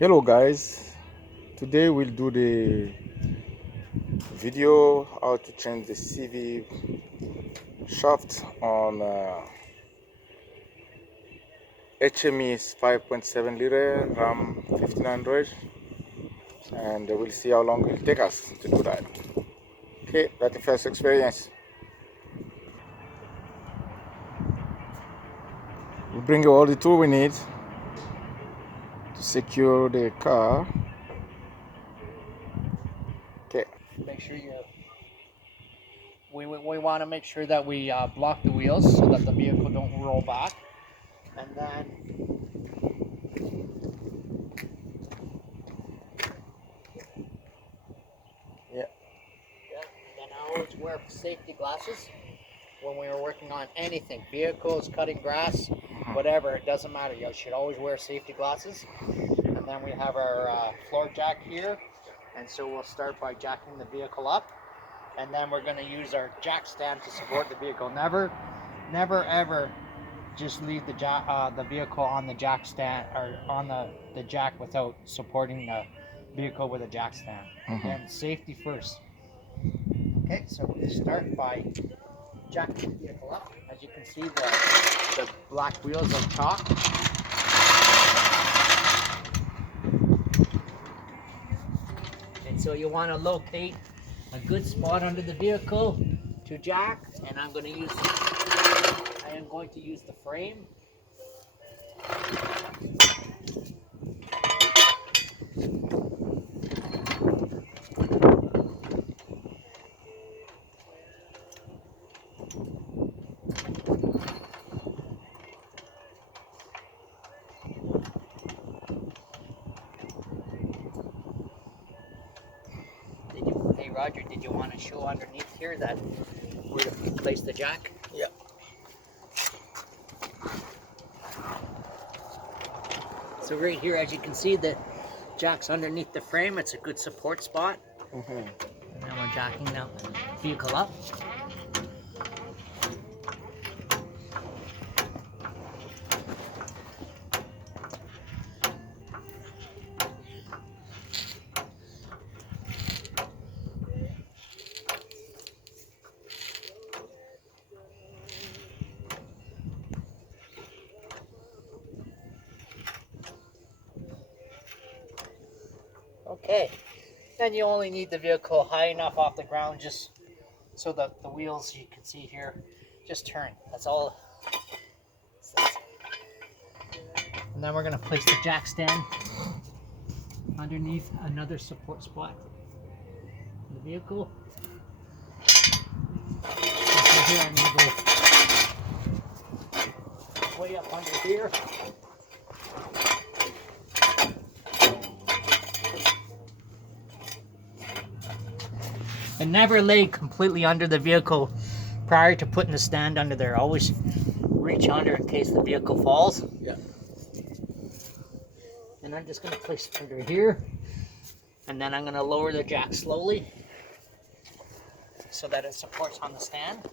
Hello guys, today we'll do the video how to change the CV shaft on HME 5.7 liter Ram 1500, and we'll see how long it will take us to do that. Okay, that's the first experience. We bring you all the tool we need to secure the car. Okay. Make sure we want to make sure that we block the wheels so that the vehicle don't roll back, and then Yeah. then I always wear safety glasses when we are working on anything, vehicles, cutting grass, whatever. It doesn't matter. You should always wear safety glasses. And then we have our floor jack here, and so we'll start by jacking the vehicle up. And then we're going to use our jack stand to support the vehicle. Never ever just leave the vehicle on the jack stand or on the jack without supporting the vehicle with a jack stand. And safety first. Okay, so we start by jacking the vehicle up. As you can see, the black wheels are chalk. And so you want to locate a good spot under the vehicle to jack, and I am going to use the frame. Hey Roger, did you want to show underneath here that where to place the jack? Yeah. So right here, as you can see, the jack's underneath the frame. It's a good support spot. And then we're jacking the vehicle up. Okay, then you only need the vehicle high enough off the ground just so that the wheels, you can see here, just turn. That's all. And then we're going to place the jack stand underneath another support spot in the vehicle. So here I'm going to go way up under here. And never lay completely under the vehicle prior to putting the stand under there. Always reach under in case the vehicle falls. Yeah. And I'm just going to place it under here. And then I'm going to lower the jack slowly so that it supports on the stand.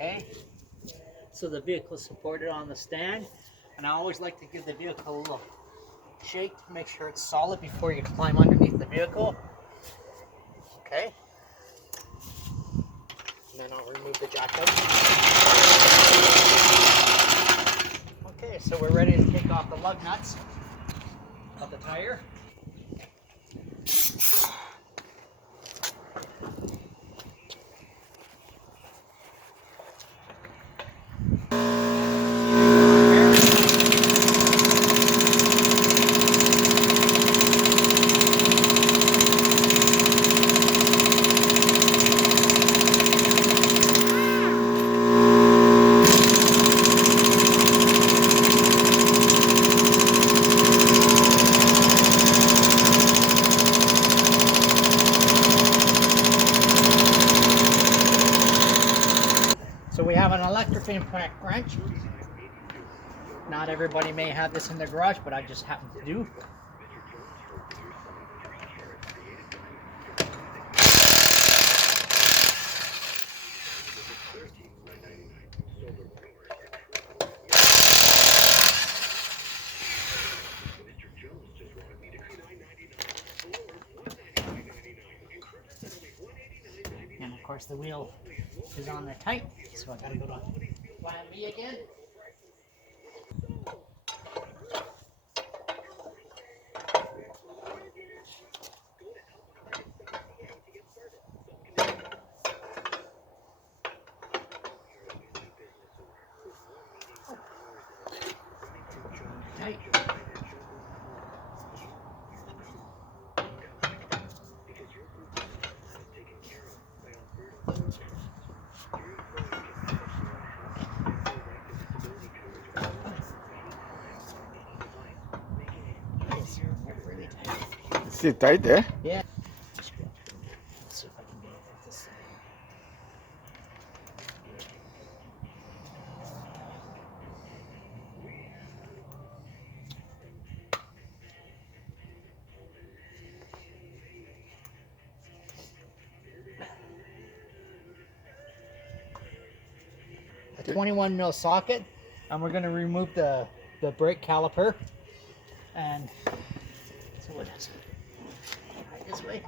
Okay, so the vehicle is supported on the stand, and I always like to give the vehicle a little shake to make sure it's solid before you climb underneath the vehicle. Okay, and then I'll remove the jack out. Okay, so we're ready to take off the lug nuts of the tire. impact wrench. Not everybody may have this in their garage, but I just happen to do. And of course the wheel is on there tight, so I gotta go to plan B again. Tight. Yes, really tight. Is it tight there? Yeah. Let's see if I can get it this side. A 21 mil socket, and we're going to remove the brake caliper. And so what is it? Right this way.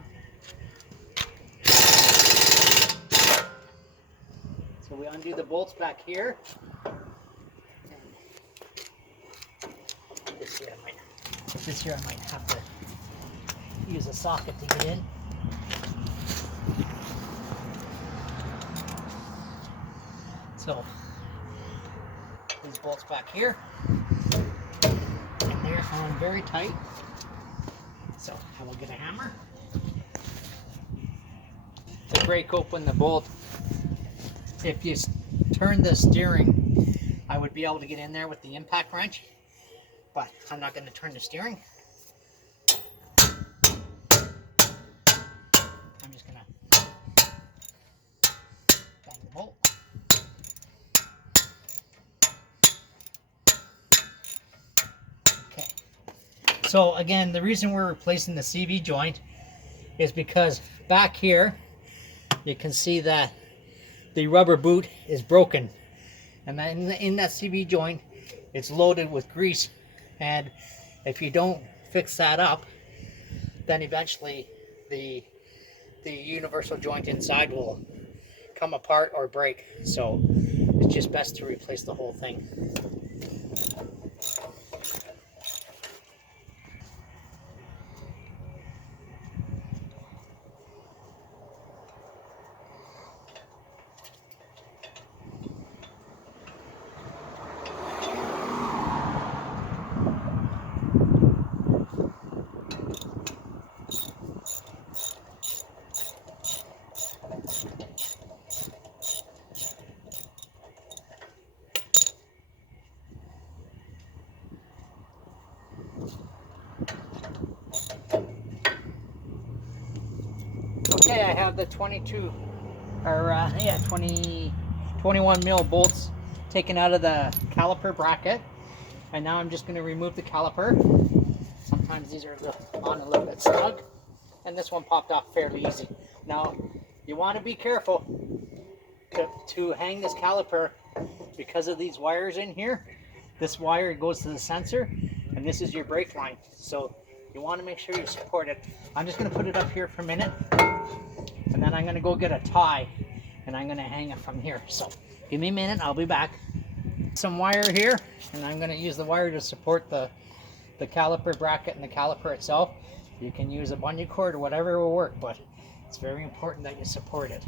So we undo the bolts back here. And this here I might have to use a socket to get in. So these bolts back here, and they're on very tight. So I will get a hammer to break open the bolt. If you turn the steering, I would be able to get in there with the impact wrench, but I'm not going to turn the steering. I'm just going to bang the bolt. Okay. So again, the reason we're replacing the CV joint is because back here, you can see that the rubber boot is broken, and then in that CV joint it's loaded with grease, and if you don't fix that up, then eventually the universal joint inside will come apart or break. So it's just best to replace the whole thing. Okay, I have the 21 mil bolts taken out of the caliper bracket, and now I'm just going to remove the caliper. Sometimes these are on a little bit snug, and this one popped off fairly easy. Now you want to be careful to hang this caliper because of these wires in here. This wire goes to the sensor, and this is your brake line, so you want to make sure you support it. I'm just going to put it up here for a minute, and then I'm going to go get a tie, and I'm going to hang it from here. So give me a minute, I'll be back. Some wire here, and I'm going to use the wire to support the caliper bracket and the caliper itself. You can use a bungee cord or whatever will work, but it's very important that you support it.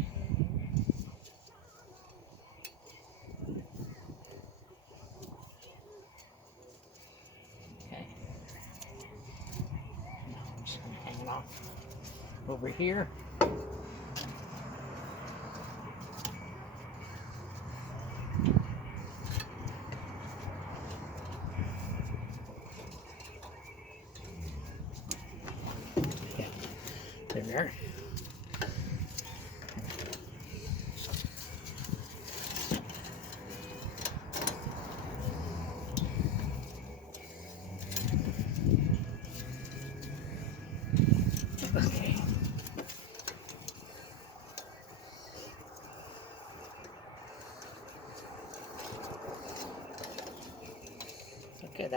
Okay. Now I'm just going to hang it off over here. There we are.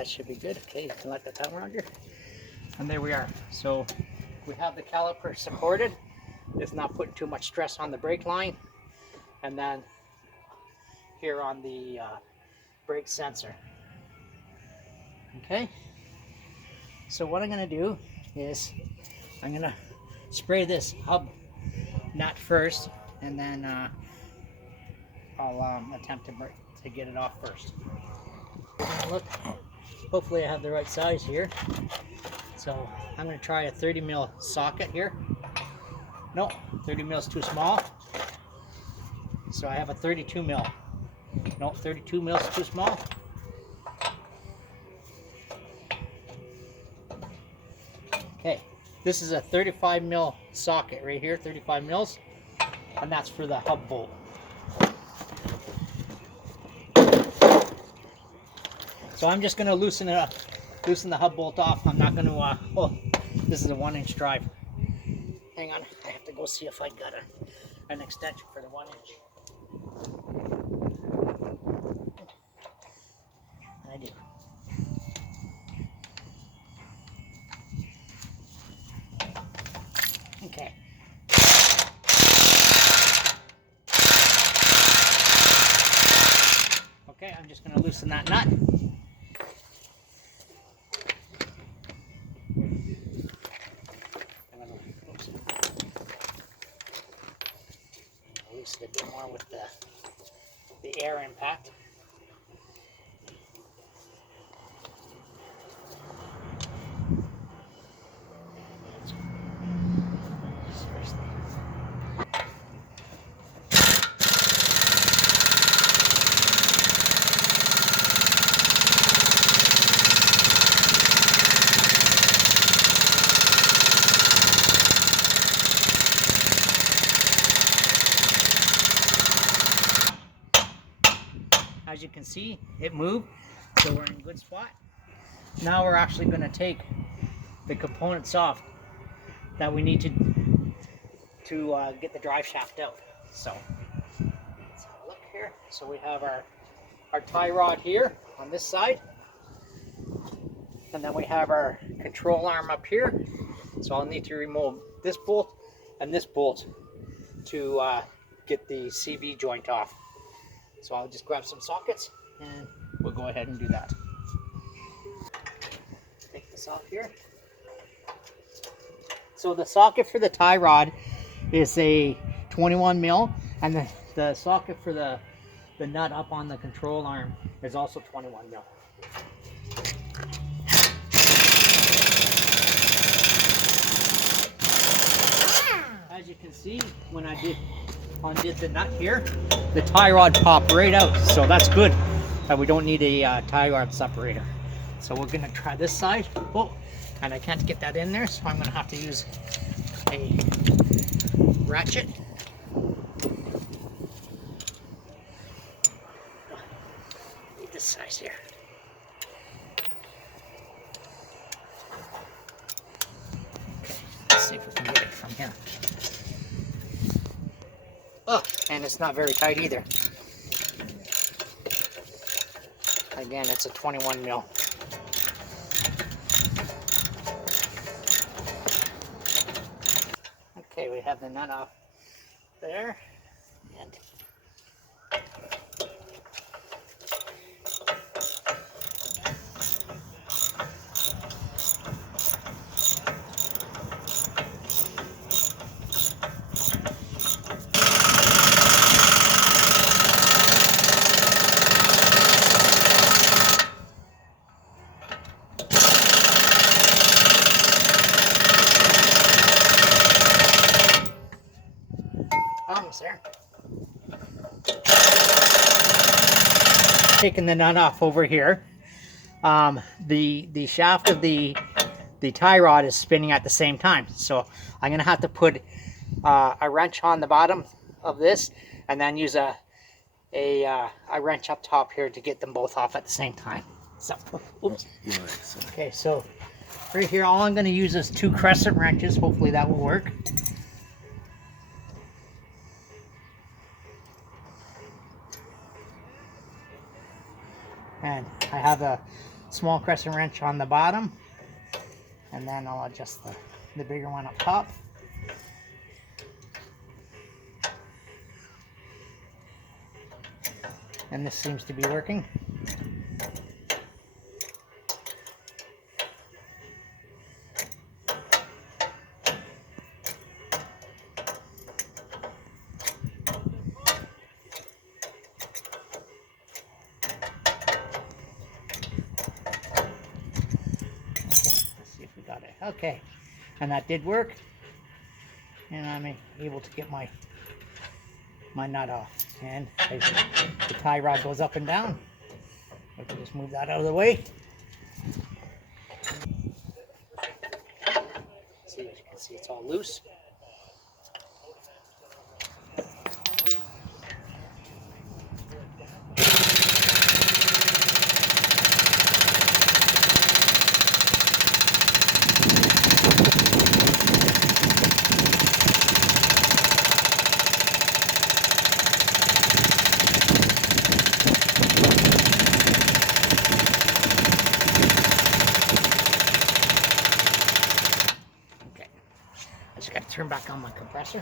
that should be good. Okay, you can let that down, Roger. And there we are. So we have the caliper supported. It's not putting too much stress on the brake line. And then here on the brake sensor. Okay. So what I'm going to do is I'm going to spray this hub nut first, and then I'll attempt to get it off first. Look, hopefully I have the right size here. So I'm going to try a 30 mil socket here. No, 30 mil is too small. So I have a 32 mil. No, 32 mil is too small. Okay, this is a 35 mil socket right here, 35 mils, and that's for the hub bolt. So I'm just going to loosen it up, loosen the hub bolt off. I'm not going to, oh, this is a 1-inch drive. Hang on, I have to go see if I got an extension for the 1-inch. I do. Okay. Okay, I'm just going to loosen that nut. Loosen it a bit more with the air impact. As you can see, it moved, so we're in a good spot. Now we're actually going to take the components off that we need to get the drive shaft out. So let's have a look here. So we have our tie rod here on this side, and then we have our control arm up here. So I'll need to remove this bolt and this bolt to get the CV joint off. So I'll just grab some sockets and we'll go ahead and do that. Take this off here. So the socket for the tie rod is a 21 mil, and the socket for the nut up on the control arm is also 21 mil. As you can see, when I undid the nut here, the tie rod popped right out, so that's good. We don't need a tie rod separator. So we're gonna try this side. Oh, and I can't get that in there, so I'm gonna have to use a ratchet. Need this size here. Okay, let's see if we can get it from here. Oh, and it's not very tight either. Again, it's a 21 mil. Okay, we have the nut off there. And almost there. Taking the nut off over here. The shaft of the tie rod is spinning at the same time, so I'm gonna have to put a wrench on the bottom of this, and then use a wrench up top here to get them both off at the same time. So, oops. Okay, so right here, all I'm going to use is 2 crescent wrenches. Hopefully that will work. And I have a small crescent wrench on the bottom, and then I'll adjust the bigger one up top. And this seems to be working. Okay, and that did work, and I'm able to get my nut off, and the tie rod goes up and down. I can just move that out of the way. See, as you can see, it's all loose. I just got to turn back on my compressor.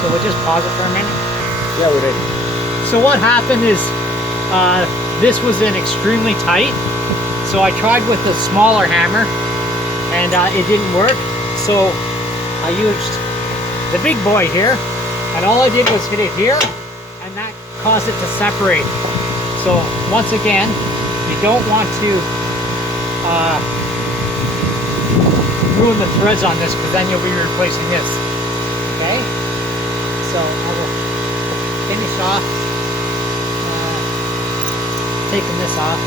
So we'll just pause it for a minute. Yeah, we're ready. So what happened is this was in extremely tight. So I tried with a smaller hammer and it didn't work. So I used the big boy here, and all I did was hit it here, and that caused it to separate. So once again, you don't want to ruin the threads on this, because then you'll be replacing this. Okay? So I will finish off taking this off.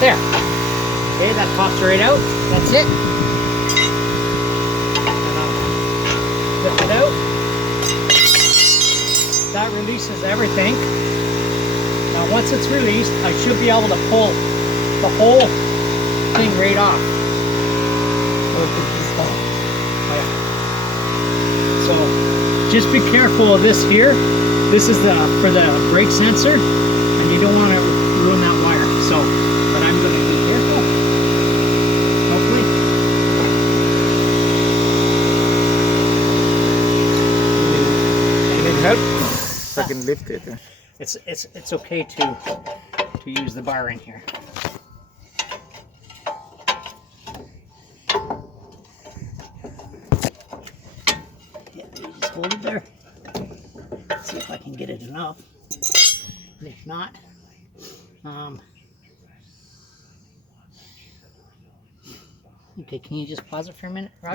There. Okay, that pops right out. That's it. Flip it out. That releases everything. Now once it's released, I should be able to pull the whole thing right off. So just be careful of this here. This is for the brake sensor, and you don't want to ruin that wire. So, but I'm going to I can lift it. It's okay to use the bar in here. Yeah, you just hold it there. See if I can get it enough. And if not, okay, can you just pause it for a minute, Roger?